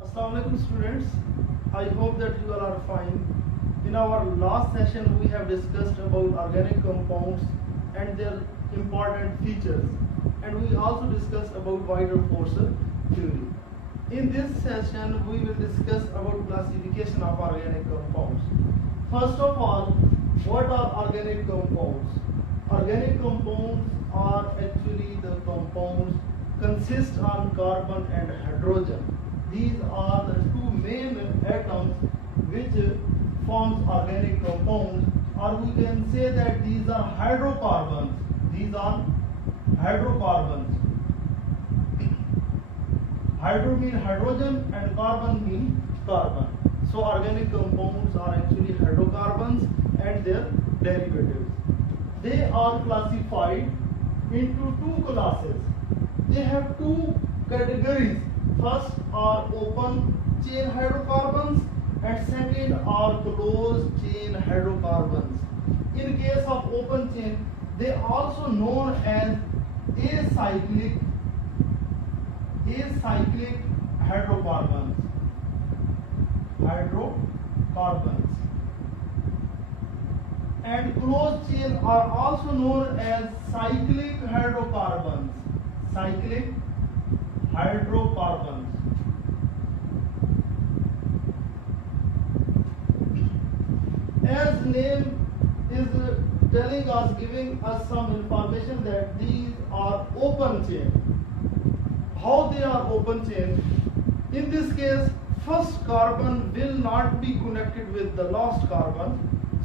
Assalamualaikum students. I hope that you all are fine. In our last session we have discussed about organic compounds and their important features, and we also discussed about wider force theory. In this session we will discuss about classification of organic compounds. First of all, what are organic compounds? Organic compounds are actually the compounds consist on carbon and hydrogen. These are the two main atoms which forms organic compounds, or we can say that these are hydrocarbons. These are hydrocarbons. Hydro mean hydrogen and carbon mean carbon. So organic compounds are actually hydrocarbons and their derivatives. They are classified into two classes. They have two categories. First are open chain hydrocarbons and second are closed chain hydrocarbons. In case of open chain, they are also known as acyclic hydrocarbons. And closed chain are also known as cyclic hydrocarbons. As name is telling us, giving us some information that these are open chain. How they are open chain? In this case, first carbon will not be connected with the last carbon,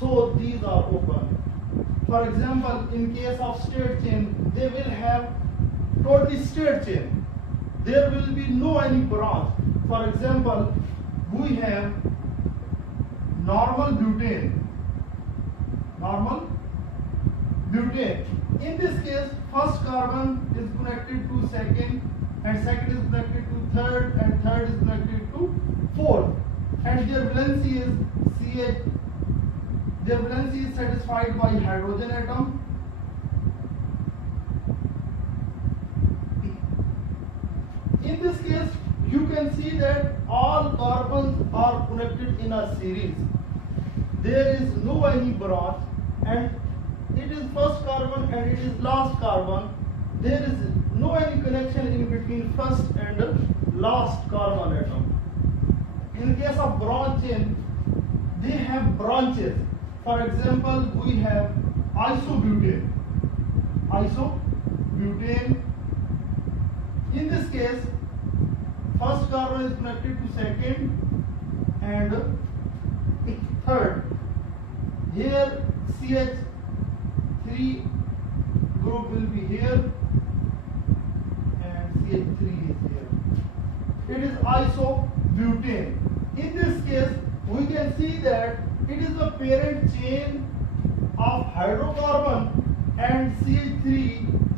so these are open. For example, in case of straight chain, they will have totally straight chain. There will be no any branch. For example, we have normal butane. In this case, first carbon is connected to second, and second is connected to third, and third is connected to fourth. And their valency is CH. Their valency is satisfied by hydrogen atom. In this case, you can see that all carbons are connected in a series. There is no any branch, and it is first carbon and it is last carbon. There is no any connection in between first and last carbon atom. In case of branch chain, they have branches. For example, we have isobutane. In this case, first carbon is connected to second and third. Here CH3 group will be here and CH3 is here. It is isobutane. In this case, we can see that it is the parent chain of hydrocarbon and CH3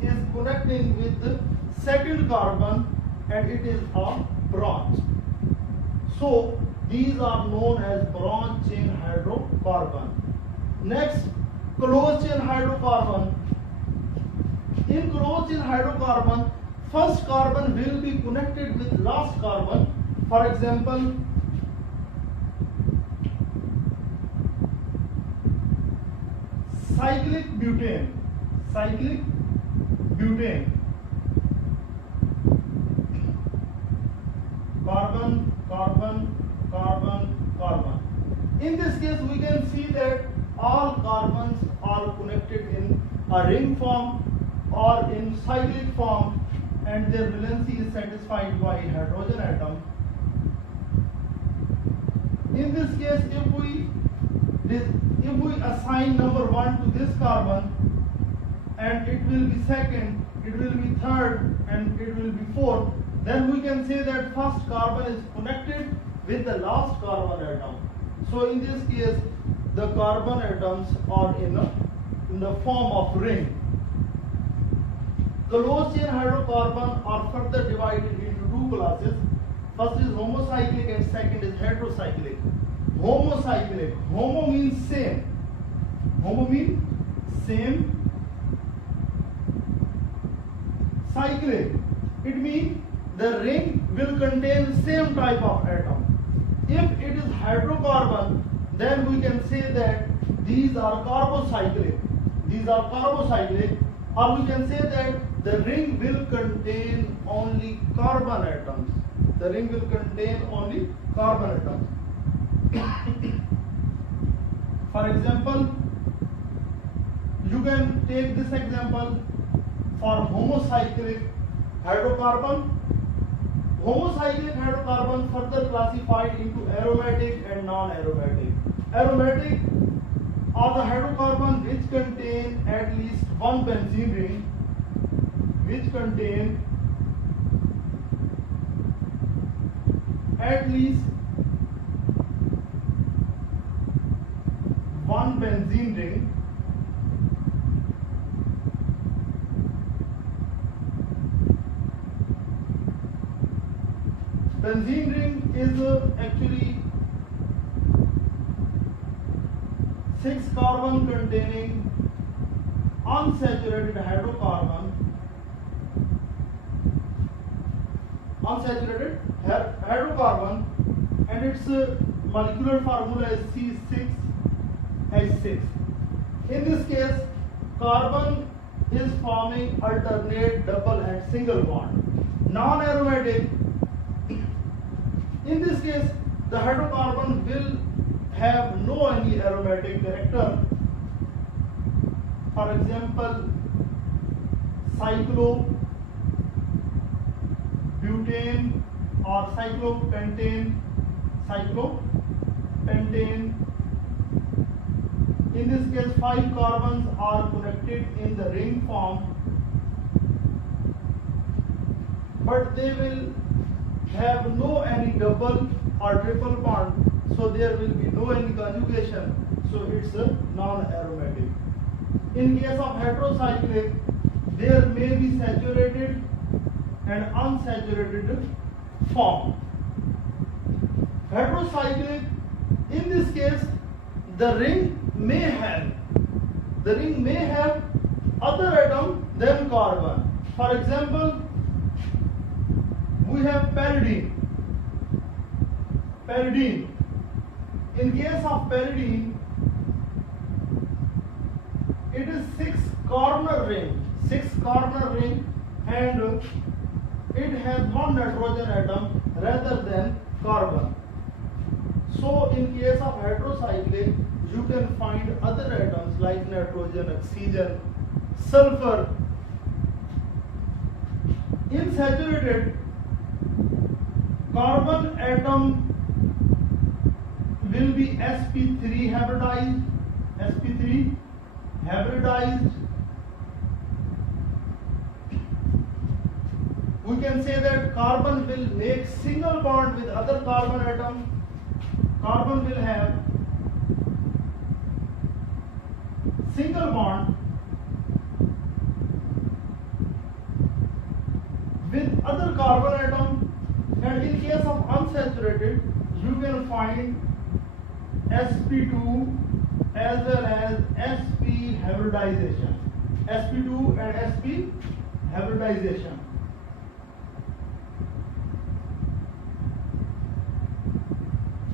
is connecting with the second carbon and it is a branch. So these are known as branch chain hydrocarbon. Next, closed chain hydrocarbon. In closed chain hydrocarbon, first carbon will be connected with last carbon. For example, cyclic butane. Carbon. In this case, we can see that all carbons are connected in a ring form or in cyclic form, and their valency is satisfied by hydrogen atom. In this case, if we assign number 1 to this carbon, and it will be second, it will be third, and it will be fourth, then we can say that first carbon is connected with the last carbon atom. So in this case, the carbon atoms are in the form of ring. Closed chain hydrocarbon are further divided into two classes. First is homocyclic and second is heterocyclic. Homocyclic. Homo means same. Cyclic. It means the ring will contain same type of atom. If it is hydrocarbon, then we can say that these are carbocyclic. These are carbocyclic, or we can say that the ring will contain only carbon atoms. The ring will contain only carbon atoms. For example, you can take this example for homocyclic hydrocarbon. Homocyclic hydrocarbon further classified into aromatic and non-aromatic. Aromatic are the hydrocarbon which contain at least one benzene ring, which contain at least one benzene ring, benzene ring is actually 6 carbon containing unsaturated hydrocarbon, and its molecular formula is C6H6. In this case, carbon is forming alternate double and single bond. Non-aromatic, in this case, the hydrocarbon will have no any aromatic character. For example, cyclobutane or cyclopentane. In this case, 5 carbons are connected in the ring form, but they will have no any double or triple bond, so there will be no any conjugation, so it's a non-aromatic. In case of heterocyclic, there may be saturated and unsaturated form. Heterocyclic, in this case, the ring may have other atom than carbon. For example, we have pyridine. In case of pyridine, it is 6 corner ring, and it has one nitrogen atom rather than carbon. So in case of heterocyclic, you can find other atoms like nitrogen, oxygen, sulfur. In saturated, carbon atom will be sp3 hybridized. We can say that carbon will make single bond with other carbon atom. Carbon will have single bond with other carbon atom, and in case of unsaturated, you can find sp2 as well as sp hybridization. sp2 and sp hybridization.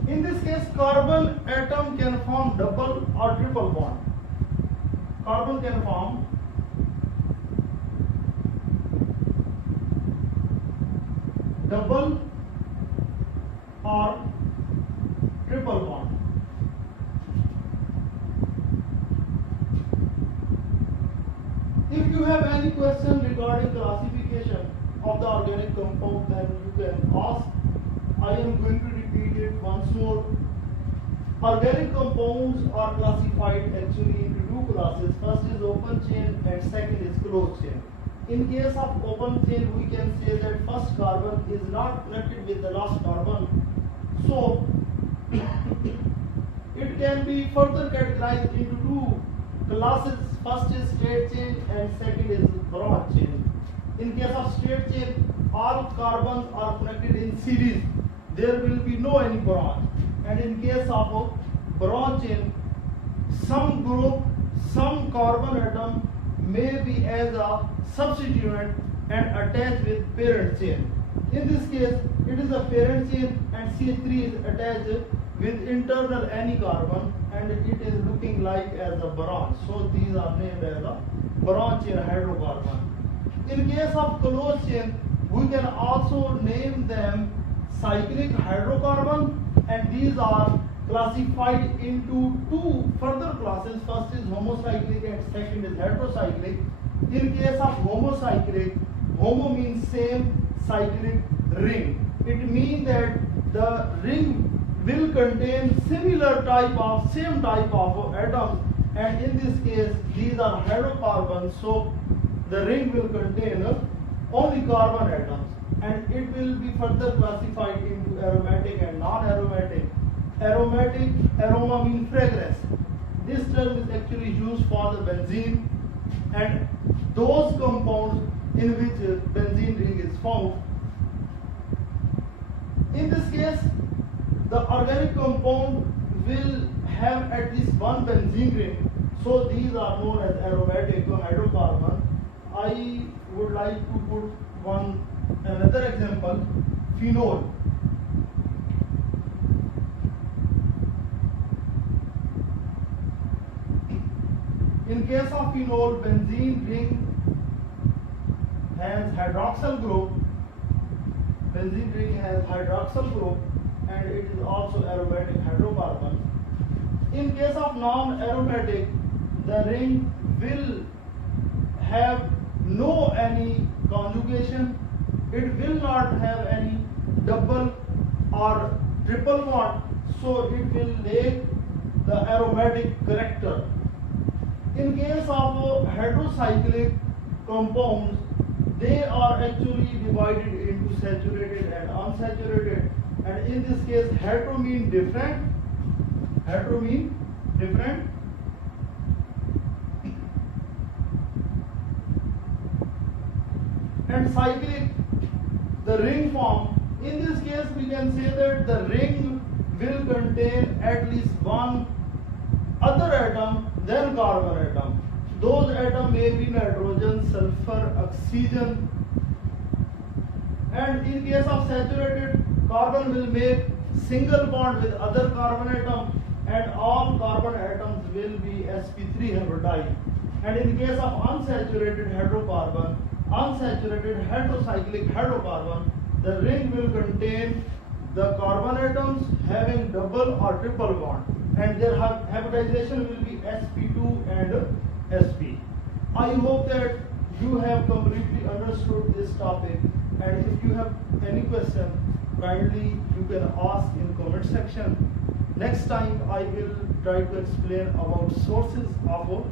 In this case, carbon atom can form double or triple bond. Carbon can form double or triple bond. If you have any question regarding classification of the organic compound, then you can ask. I am going to repeat it once more. Organic compounds are classified actually into 2 classes. First is open chain and second is closed chain. In case of open chain, we can say that first carbon is not connected with the last carbon. So it can be further categorized into 2 classes. First is straight chain and second is branch chain. In case of straight chain, all carbons are connected in series. There will be no any branch. And in case of branch chain, some group, some carbon atom may be as a substituent and attached with parent chain. In this case, it is a parent chain and CH3 is attached with internal any carbon and it is looking like as a boron. So these are named as a boron chain hydrocarbon. In case of closed chain, we can also name them cyclic hydrocarbon, and these are classified into two further classes. First is homocyclic and second is heterocyclic. In case of homocyclic, homo means same, cyclic ring. It means that the ring will contain same type of atoms, and in this case these are hydrocarbons, so the ring will contain only carbon atoms, and it will be further classified into aromatic and non-aromatic. Aromatic, aroma means fragrance. This term is actually used for the benzene and those compounds in which benzene ring is found. In this case, the organic compound will have at least one benzene ring, so these are known as aromatic hydrocarbon. I would like to put another example, phenol. In case of phenol, benzene ring has hydroxyl group. Benzene ring has hydroxyl group and it is also aromatic hydrocarbon. In case of non-aromatic, the ring will have no any conjugation. It will not have any double or triple bond, so it will lack the aromatic character. In case of heterocyclic compounds, they are actually divided into saturated and unsaturated, and in this case hetero mean different, and cyclic, the ring form. In this case we can say that the ring will contain at least one other atom than carbon atom. Those atoms may be nitrogen, sulfur, oxygen, and in case of saturated, carbon will make single bond with other carbon atom, and all carbon atoms will be sp3 hybridized. And in case of unsaturated hydrocarbon, unsaturated heterocyclic hydrocarbon, the ring will contain the carbon atoms having double or triple bond, and their hybridization will be sp2 and sp. I hope that you have completely understood this topic, and if you have any question, kindly you can ask in comment section. Next time I will try to explain about sources of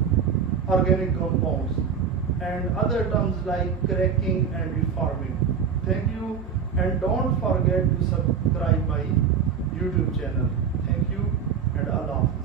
organic compounds and other terms like cracking and reforming. Thank you, and don't forget to subscribe my YouTube channel. Thank you and Allah Hafiz.